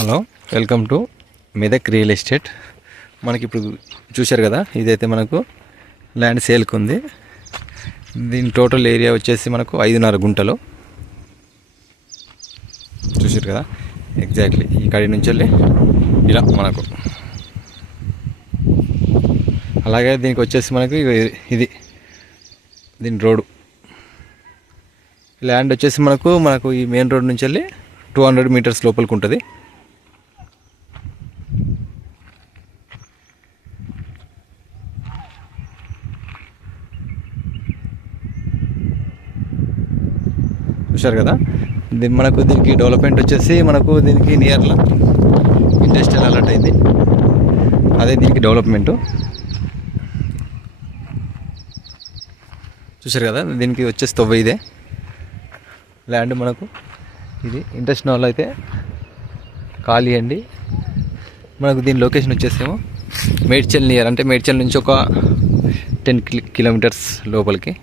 Hello, welcome to Medak real estate. మనకి ఇప్పుడు చూశారు కదా, ఇదైతే మనకు ల్యాండ్ సేల్కి ఉంది. దీని టోటల్ ఏరియా వచ్చేసి మనకు 5.5 గుంటలు. చూశారు కదా, ఎగ్జాక్ట్లీ ఇక్కడి నుంచి వెళ్ళి ఇలా మనకు. అలాగే దీనికి వచ్చేసి మనకు ఇది దీని రోడ్డు. ల్యాండ్ వచ్చేసి మనకు ఈ మెయిన్ రోడ్ నుంచి వెళ్ళి 200 మీటర్స్ లోపలికి ఉంటుంది. చూశారు కదా, దీనికి డెవలప్మెంట్ వచ్చేసి దీనికి నియర్లో ఇండస్ట్రియల్ అలర్ట్ అయింది. అదే దీనికి డెవలప్మెంటు. చూశారు కదా, దీనికి వచ్చేసి తవ్వ ఇదే ల్యాండ్. ఇది ఇంట్రెస్ట్ ఉన్న వాళ్ళు అయితే ఖాళీ అండి. దీని లొకేషన్ వచ్చేసేమో మేడ్చల్ నియర్, అంటే మేడ్చల్ నుంచి ఒక 10 కిలోమీటర్స్ లోపలికి.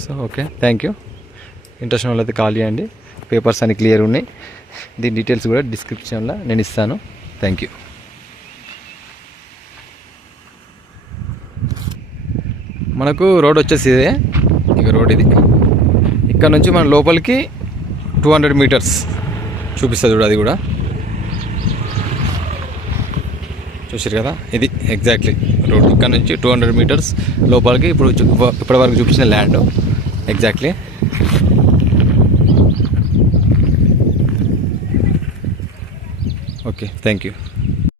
So okay, thank you. Interest ఉన్న వాళ్ళు అయితే ఖాళీ అండి. పేపర్స్ అన్ని క్లియర్ ఉన్నాయి. దీని డీటెయిల్స్ కూడా డిస్క్రిప్షన్లో నేను ఇస్తాను. Thank you. రోడ్ వచ్చేసి ఇదే, ఇక రోడ్ ఇది. ఇక్కడ నుంచి మన లోపలికి 200 మీటర్స్ చూపిస్తుంది కూడా. అది కూడా చూసారు కదా, ఇది ఎగ్జాక్ట్లీ రోడ్. ఇక్కడ నుంచి 200 మీటర్స్ లోపలికి ఇప్పటి వరకు చూపించిన land exactly. Okay, thank you.